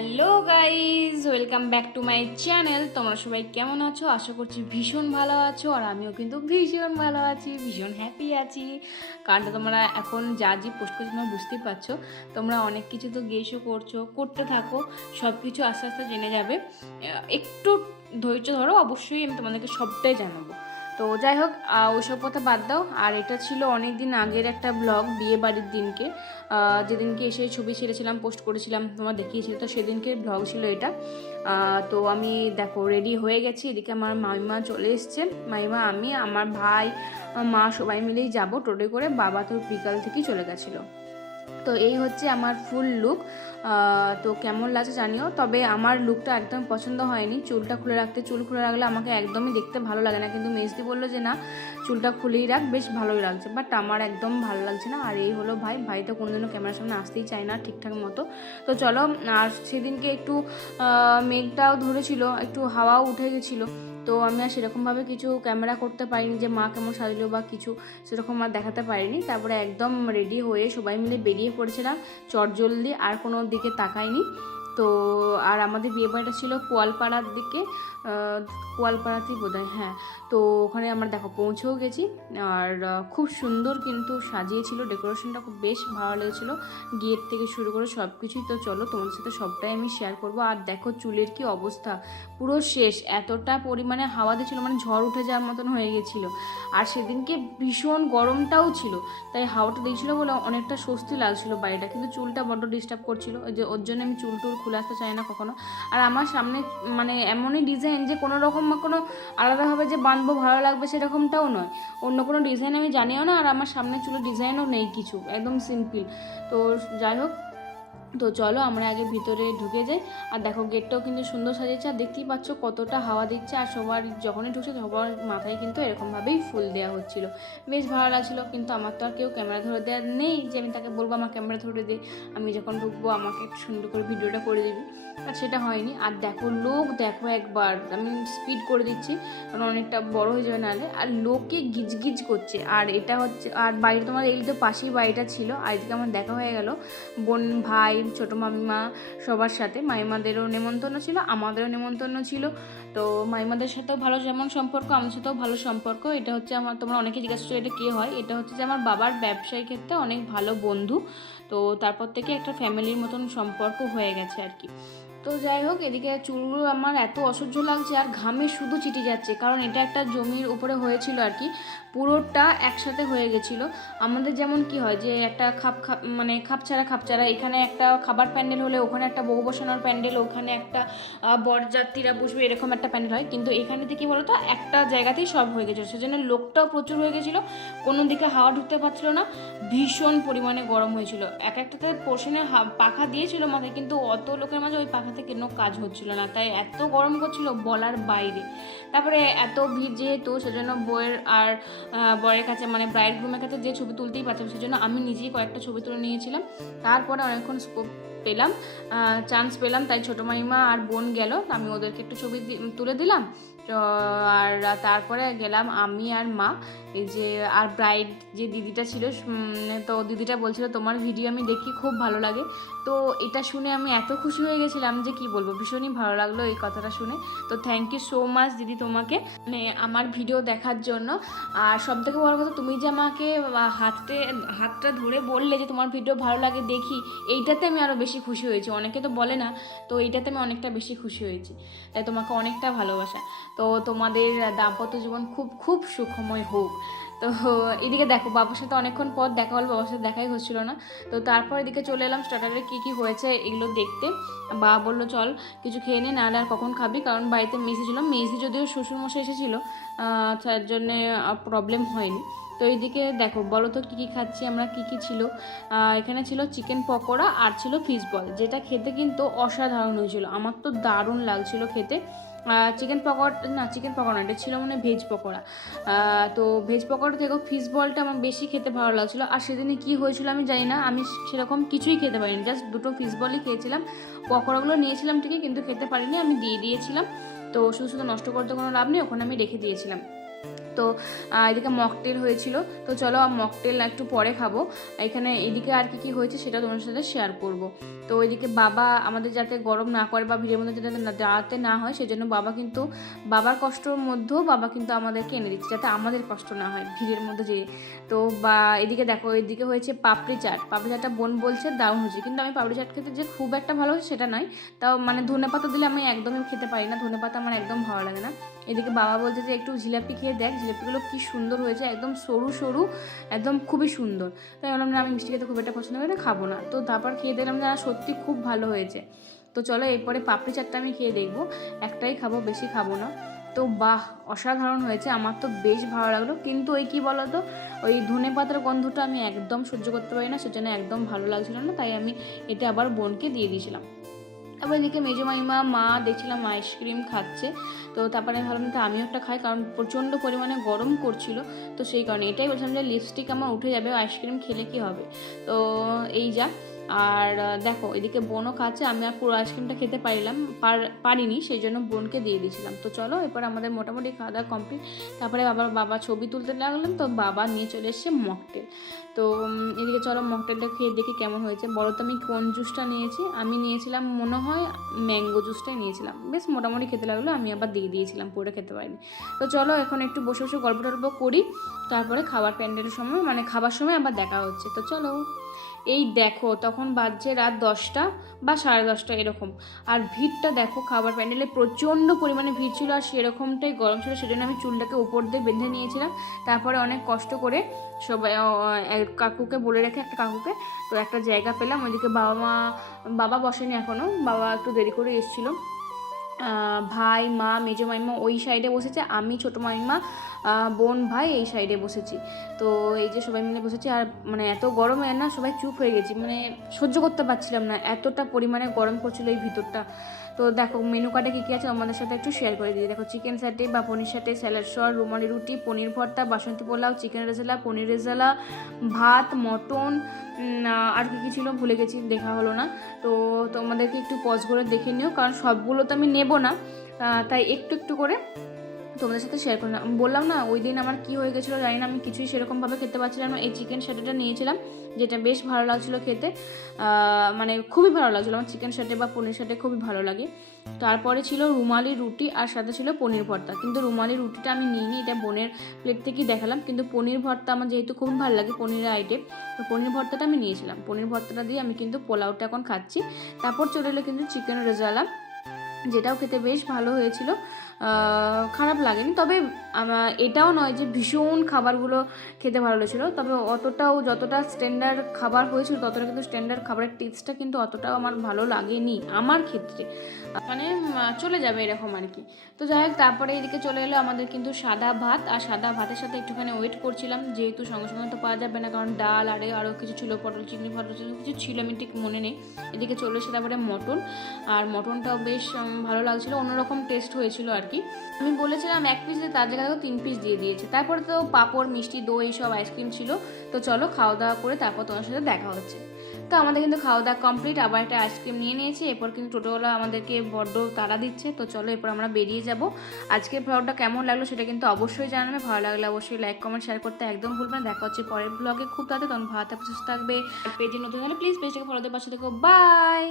Hello guys welcome back to my channel. তোমরা সবাই কেমন আছো? আশা করছি ভীষণ ভালো আছো, আর আমিও কিন্তু ভীষণ ভালো আছি, ভীষণ হ্যাপি আছি। কারণটা তোমরা এখন যা যে পোস্ট করছ তোমরা বুঝতেই পারছ, তোমরা অনেক কিছু তো গেসও করছ, করতে থাকো সব কিছু আস্তে আস্তে জেনে যাবে। একটু ধৈর্য ধরো, অবশ্যই আমি তোমাদেরকে সবটাই জানাব। তো যাই হোক ওইসব কথা বাদ দাও। আর এটা ছিল অনেক দিন আগের একটা ব্লগ বিয়ে বাড়ির দিনকে যেদিনকে এসে ছবি ছেড়েছিলাম পোস্ট করেছিলাম, তোমার দেখিয়েছিল, তো সেদিনকে ব্লগ ছিল এটা। তো আমি দেখো রেডি হয়ে গেছি। এদিকে আমার মামিমা চলে এসছে। মামিমা, আমি, আমার ভাই, মা সবাই মিলেই যাব টোটে করে। বাবা তো বিকাল থেকেই চলে গেছিল। তো এই হচ্ছে আমার ফুল লুক। তো কেমন লাগছে জানিও। তবে আমার লুকটা একদম পছন্দ হয়নি। চুলটা খুলে রাখতে, চুল খুলে রাখলে আমাকে একদমই দেখতে ভালো লাগে না। কিন্তু মেজদি বলল যে, না, চুলটা খুলেই রাখ, বেশ ভালোই লাগছে। বাট আমার একদম ভালো লাগছে না। আর এই হলো ভাই। ভাই তো কোনোদিনও ক্যামেরার সামনে আসতেই চায় না ঠিকঠাক মতো। তো চলো, আর সেদিনকে একটু মেঘটাও ধরেছিল, একটু হাওয়াও উঠে গেছিল। তো আমি আর সেরকমভাবে কিছু ক্যামেরা করতে পারিনি যে মা কেমন সাজলো বা কিছু সেরকম আর দেখাতে পারিনি। তারপরে একদম রেডি হয়ে সবাই মিলে বেরিয়ে পড়েছিলাম চটজলদি, আর কোনো দিকে তাকাইনি। তো আর আমাদের বিয়ে বাড়িটা ছিল কোয়ালপাড়ার দিকে কোয়ালপাড়াতেই বোধ হ্যাঁ। তো ওখানে আমরা দেখো পৌঁছেও গেছি আর খুব সুন্দর কিন্তু সাজিয়েছিল ডেকোরেশনটা খুব বেশ ভালো লেগেছিলো। গেট থেকে শুরু করে সব কিছুই তো চলো, তোমাদের সাথে সবটাই আমি শেয়ার করব। আর দেখো চুলের কি অবস্থা, পুরো শেষ, এতটা পরিমাণে হাওয়া দিয়েছিলো মানে ঝড় উঠে যাওয়ার মতন হয়ে গেছিল। আর সেদিনকে ভীষণ গরমটাও ছিল, তাই হাওয়াটা দিয়েছিলো বলে অনেকটা স্বস্তি লাগছিল বাড়িটা, কিন্তু চুলটা বড্ড ডিস্টার্ব করছিল। যে, ওর জন্য আমি চুল টুল খুলে আসতে চাই না কখনো। আর আমার সামনে মানে এমনই ডিজাইন যে কোনো রকম কোনো আলাদাভাবে যে বাঁধবো ভালো লাগবে সেরকমটাও নয়। অন্য কোনো ডিজাইন আমি জানিও না, আর আমার সামনে চুলো ডিজাইনও নেই কিছু, একদম সিম্পল তো যাই হোক তো চলো আমরা আগে ভিতরে ঢুকে যাই। আর দেখো গেটটাও কিন্তু সুন্দর সাজিয়েছে, আর দেখতেই পাচ্ছ কতটা হাওয়া দিচ্ছে, আর সবার যখনই ঢুকছে সবার মাথায় কিন্তু এরকমভাবেই ফুল দেওয়া হচ্ছিল। বেশ ভালো লাগছিল, কিন্তু আমার তো আর কেউ ক্যামেরা ধরে দেওয়ার নেই যে আমি তাকে বলব আমার ক্যামেরা ধরে দে, আমি যখন ঢুকবো আমাকে একটু সুন্দর করে ভিডিওটা করে দিবি। আর সেটা হয়নি, আর দেখো লোক দেখো একবার, আমি স্পিড করে দিচ্ছি, কারণ অনেকটা বড় হয়ে যাবে নাহলে। আর লোকে গিজগিজ করছে, আর এটা হচ্ছে, আর বাড়িটা তোমার এই তো পাশেই বাড়িটা ছিল, আর এদিকে আমার দেখা হয়ে গেল বোন ভাই ছোটো মামিমা সবার সাথে। মাইমাদেরও নেমন্তন্ন ছিল, আমাদেরও নেমন্তন্ন ছিল। তো মাইমাদের সাথেও ভালো যেমন সম্পর্ক আমার সাথেও ভালো সম্পর্ক। এটা হচ্ছে আমার, তোমরা অনেকে জিজ্ঞাসা করছ, এটা কে হয়? এটা হচ্ছে যে আমার বাবার ব্যবসায়ী ক্ষেত্রে অনেক ভালো বন্ধু। তো তারপর থেকে একটা ফ্যামিলির মতন সম্পর্ক হয়ে গেছে আর কি। তো যাই হোক, এদিকে চুলগুলো আমার এত অসহ্য লাগছে আর ঘামে শুধু চিটে যাচ্ছে। কারণ এটা একটা জমির উপরে হয়েছিল আর কি। পুরোটা একসাথে হয়ে গেছিল। আমাদের যেমন কি হয় যে, একটা খাপ খাপ মানে খাপছাড়া খাপছাড়া। এখানে একটা খাবার প্যান্ডেল হলে ওখানে একটা বউ বসানোর প্যান্ডেল, ওখানে একটা বরযাত্রীরা বসবে, এরকম একটা প্যান্ডেল হয়। কিন্তু এখানেতে কি বলতো, একটা জায়গাতেই সব হয়ে গেছিল। সেজন্য লোকটাও প্রচুর হয়ে গেছিল। কোনো দিকে হাওয়া ঢুকতে পারছিল না। ভীষণ পরিমাণে গরম হয়েছিল। এক একটাতে পোর্শনে পাখা দিয়েছিল মাথায়, কিন্তু অত লোকের মাঝে ওই পাখাতে কোনো কাজ হচ্ছিল না? তাই এত গরম করছিল বলার বাইরে। তারপরে এত ভিড় যেহেতু, সেজন্য বইয়ের আর বরের কাছে মানে ব্রাইড গ্রুমের কাছে যে ছবি তুলতেই পারতাম, সেজন্য আমি নিজেই কয়েকটা ছবি তুলে নিয়েছিলাম। তারপরে অনেকক্ষণ স্কোপ পেলাম চান্স পেলাম, তাই ছোটো মাইমা আর বোন গেল আমি ওদেরকে একটু ছবি তুলে দিলাম। আর তারপরে গেলাম আমি আর মা, এই যে, আর ব্রাইড যে দিদিটা ছিল তো দিদিটা বলছিল, তোমার ভিডিও আমি দেখি, খুব ভালো লাগে। তো এটা শুনে আমি এত খুশি হয়ে গেছিলাম যে কি বলব, ভীষণই ভালো লাগল এই কথাটা শুনে। তো থ্যাংক ইউ সো মাচ দিদি তোমাকে মানে আমার ভিডিও দেখার জন্য। আর সব থেকে বড় কথা, তুমি যে আমাকে হাতে হাতটা ধরে বললে যে তোমার ভিডিও ভালো লাগে, দেখি, এইটাতে আমি আরও বেশি খুশি হয়েছি। অনেকে তো বলে না, তো এইটাতে আমি অনেকটা বেশি খুশি হয়েছি। তাই তোমাকে অনেকটা ভালোবাসা। তো তোমাদের দাম্পত্য জীবন খুব খুব সুখময় হোক। তো এদিকে দেখো, বাবার সাথে অনেকক্ষণ পর দেখা হলো, বাবার সাথে দেখাই হচ্ছিল না। তো তারপর এদিকে চলে এলাম স্টার্টারে, কী কী হয়েছে এগুলো দেখতে। বা বলল, চল কিছু খেয়ে নে, নাহলে আর কখন খাবি? কারণ বাড়িতে মেসি ছিল। মেসি যদিও শ্বশুরমশাই এসেছিল তার জন্যে প্রবলেম হয়নি। তো এইদিকে দেখো, বলো তো কী কী খাচ্ছি আমরা, কী কী ছিল? এখানে ছিল চিকেন পকোড়া আর ছিল ফিশ বল যেটা খেতে কিন্তু অসাধারণ হয়েছিল। আমার তো দারুণ লাগছিল খেতে। চিকেন পকোড়া, না চিকেন পকোড়া এটা ছিল মানে ভেজ পকোড়া। তো ভেজ পকোড়া থেকেও ফিশ বলটা আমার বেশি খেতে ভালো লাগছিল। আর সেদিনে কী হয়েছিল আমি জানি না, আমি সেরকম কিছুই খেতে পারিনি। জাস্ট দুটো ফিশ বলই খেয়েছিলাম। পকোড়াগুলো নিয়েছিলাম ঠিকই, কিন্তু খেতে পারিনি, আমি দিয়ে দিয়েছিলাম। তো শুধু শুধু নষ্ট করতে কোনো লাভ নেই, ওখানে আমি রেখে দিয়েছিলাম। তো এদিকে মকটেল হয়েছিল। তো চলো মকটেল একটু পরে খাব। এখানে এদিকে আর কি কি হয়েছে সেটা তোমার সাথে শেয়ার করব। তো ওইদিকে বাবা আমাদের যাতে গরম না করে বা ভিড়ের মধ্যে যাতে দাঁড়াতে না হয়, সেজন্য বাবা কিন্তু, বাবার কষ্টর মধ্যেও বাবা কিন্তু আমাদেরকে এনে দিচ্ছে, যাতে আমাদের কষ্ট না হয় ভিড়ের মধ্যে যেয়ে। তো বা, এদিকে দেখো, এদিকে হয়েছে পাপড়ি চাট। পাপড়ি চাটটা বোন বলছে দারুণ হয়েছে। কিন্তু আমি পাপড়ি চাট খেতে যে খুব একটা ভালো হয়েছে সেটা নয়। তাও মানে ধনে পাতা দিলে আমি একদমই খেতে পারি না। ধনে পাতা আমার একদম ভালো লাগে না। এদিকে বাবা বলছে যে একটু জিলাপি খেয়ে দেখ জিলাপিগুলো কী সুন্দর হয়েছে একদম সরু সরু একদম খুবই সুন্দর। তাই বললাম না আমি মিষ্টি খেতে খুব একটা পছন্দ করি না খাব না। তো তারপর খেয়ে দেখলাম যে না, সত্যি খুব ভালো হয়েছে। তো চলো এরপরে পাপড়ি চাটটা আমি খেয়ে দেখব। একটাই খাব বেশি খাব না। তো বাহ অসাধারণ হয়েছে আমার তো বেশ ভালো লাগল। কিন্তু ওই কী বলো তো ওই ধনে পাতার গন্ধটা আমি একদম সহ্য করতে পারি না সেজন্য একদম ভালো লাগছিল না তাই আমি এটা আবার বোনকে দিয়ে দিয়েছিলাম। তারপর এদিকে মেজো মাইমা, মা দেখছিলাম আইসক্রিম খাচ্ছে। তো তারপরে আমি ভাবলাম, তো আমিও একটা খাই, কারণ প্রচণ্ড পরিমাণে গরম করছিল। তো সেই কারণে এটাই বলছিলাম যে লিপস্টিক আমার উঠে যাবে আইসক্রিম খেলে কি হবে? তো এই যা আর দেখো, এদিকে বোনও খাচ্ছে, আমি আর পুরো আইসক্রিমটা খেতে পারিলাম পারিনি সেই জন্য বোনকে দিয়ে দিয়েছিলাম। তো চলো, এরপর আমাদের মোটামুটি খাওয়া দাওয়া কমপ্লিট তারপরে বাবার বাবা ছবি তুলতে লাগলেন, তো বাবা নিয়ে চলে এসছে মকটেল তো এদিকে চলো মকটেলটা খেয়ে দেখি কেমন হয়েছে। বলো তো আমি কোন জুসটা নিয়েছি? আমি নিয়েছিলাম, মনে হয় ম্যাঙ্গো জুসটাই নিয়েছিলাম। বেশ, মোটামুটি খেতে লাগল, আমি আবার দিয়ে দিয়েছিলাম, পুরোটা খেতে পারিনি। তো চলো, এখন একটু বসে বসে গল্প টল্প করি, তারপরে খাবার প্যান্ডেলের সময় মানে খাবার সময় আবার দেখা হচ্ছে। তো চলো। এই দেখো, তখন বাজছে রাত দশটা বা সাড়ে দশটা এরকম। আর ভিড়টা দেখো, খাবার প্যান্ডেলে প্রচণ্ড পরিমাণে ভিড় ছিল আর সেরকমটাই গরম ছিল, সেজন্য আমি চুলটাকে উপর দিয়ে বেঁধে নিয়েছিলাম। তারপরে অনেক কষ্ট করে সবাই কাকুকে বলে রেখে একটা কাকুকে, তো একটা জায়গা পেলাম। ওইদিকে বাবা মা, বাবা বসেনি এখনও বাবা একটু দেরি করে এসেছিল। ভাই, মা, মেজো মাইমা ওই সাইডে বসেছে, আমি ছোটো মাইমা বোন, ভাই এই সাইডে বসেছি। তো এই যে সবাই মিলে বসেছি, আর মানে এত গরমে না সবাই চুপ হয়ে গেছি মানে সহ্য করতে পারছিলাম না, এতটা পরিমাণে গরম করছিল এই ভিতরটা। তো দেখো মেনু কার্ডে কী কী আছে আমাদের সাথে একটু শেয়ার করে দিই। দেখো চিকেন স্যাটে বা পনির স্যাটে স্যালাড সর রুমালি রুটি, পনির ভর্তা, বাসন্তী পোলাও চিকেন রেজালা, পনির রেজালা, ভাত, মটন আর কী কী ছিল ভুলে গেছি, দেখা হলো না। তো তোমাদেরকে একটু পজ করে দেখে নিও, কারণ সবগুলো তো আমি নেব না। তাই একটু একটু করে তোমাদের সাথে শেয়ার করলাম। বললাম না, ওই দিন আমার কি হয়ে গেছিল জানি না, আমি কিছুই সেরকমভাবে খেতে পারছিলাম না। এই চিকেন স্যাটেটা নিয়েছিলাম, যেটা বেশ ভালো লাগছিল খেতে। মানে খুবই ভালো লাগছিল। আমার চিকেন স্যাটে বা পনির স্যাটে খুবই ভালো লাগে। তারপরে ছিল রুমালি রুটি আর সাথে ছিল পনির ভর্তা। কিন্তু রুমালি রুটিটা আমি নিইনি, এটা বোনের প্লেট থেকেই দেখালাম। কিন্তু পনির ভর্তা আমার যেহেতু খুব ভালো লাগে পনিরের আইটেম, তো পনির ভর্তাটা আমি নিয়েছিলাম। পনির ভর্তাটা দিয়ে আমি কিন্তু পোলাওটা এখন খাচ্ছি। তারপর চলে এলো কিন্তু চিকেন রেজালা, যেটাও খেতে বেশ ভালো হয়েছিল। খারাপ লাগেনি। তবে এটাও নয় যে ভীষণ খাবারগুলো খেতে ভালো লেগেছিলো। তবে অতটাও যতটা স্ট্যান্ডার্ড খাবার হয়েছিল, ততটা কিন্তু স্ট্যান্ডার্ড খাবারের টেস্টটা কিন্তু অতটাও আমার ভালো লাগেনি, আমার ক্ষেত্রে। মানে চলে যাবে এরকম আর কি। তো যাই হোক, তারপরে এদিকে চলে এলো আমাদের কিন্তু সাদা ভাত। আর সাদা ভাতের সাথে একটুখানি ওয়েট করছিলাম, যেহেতু সঙ্গে সঙ্গে তো পাওয়া যাবে না, কারণ ডাল আরে আরও কিছু ছিল, পটল, চিংড়ি, ফটল ছিল কিছু ছিল, আমি ঠিক মনে নেই। এদিকে চলে এসে তারপরে মটন। আর মটনটাও বেশ ভালো লাগছিল, অন্যরকম টেস্ট হয়েছিল আর কি? আমি বলেছিলাম এক পিস দিয়ে তার জায়গায় তিন পিস দিয়ে দিয়েছে। তারপরে তো পাঁপড়, মিষ্টি, দই সব আইসক্রিম ছিল। তো চলো খাওয়া দাওয়া করে তারপর তোমার সাথে দেখা হচ্ছে। তো আমাদের কিন্তু খাওয়া দাওয়া কমপ্লিট আবার একটা আইসক্রিম নিয়ে নিয়েছি। এরপর কিন্তু টোটোওয়ালা আমাদেরকে বড্ড তাড়া দিচ্ছে। তো চলো এরপর আমরা বেরিয়ে যাব। আজকের ব্লগটা কেমন লাগল সেটা কিন্তু অবশ্যই জানাবে। ভালো লাগলে অবশ্যই লাইক কমেন্ট শেয়ার করতে একদম ভুলবে না। দেখা হচ্ছে পরের ব্লগে খুব তাড়াতাড়ি তখন ভালো থাকবে। সুস্থ থাকবে পেজে নতুন হলে প্লিজ পেজটাকে ফলো দিয়ে পাশে দেখো বাই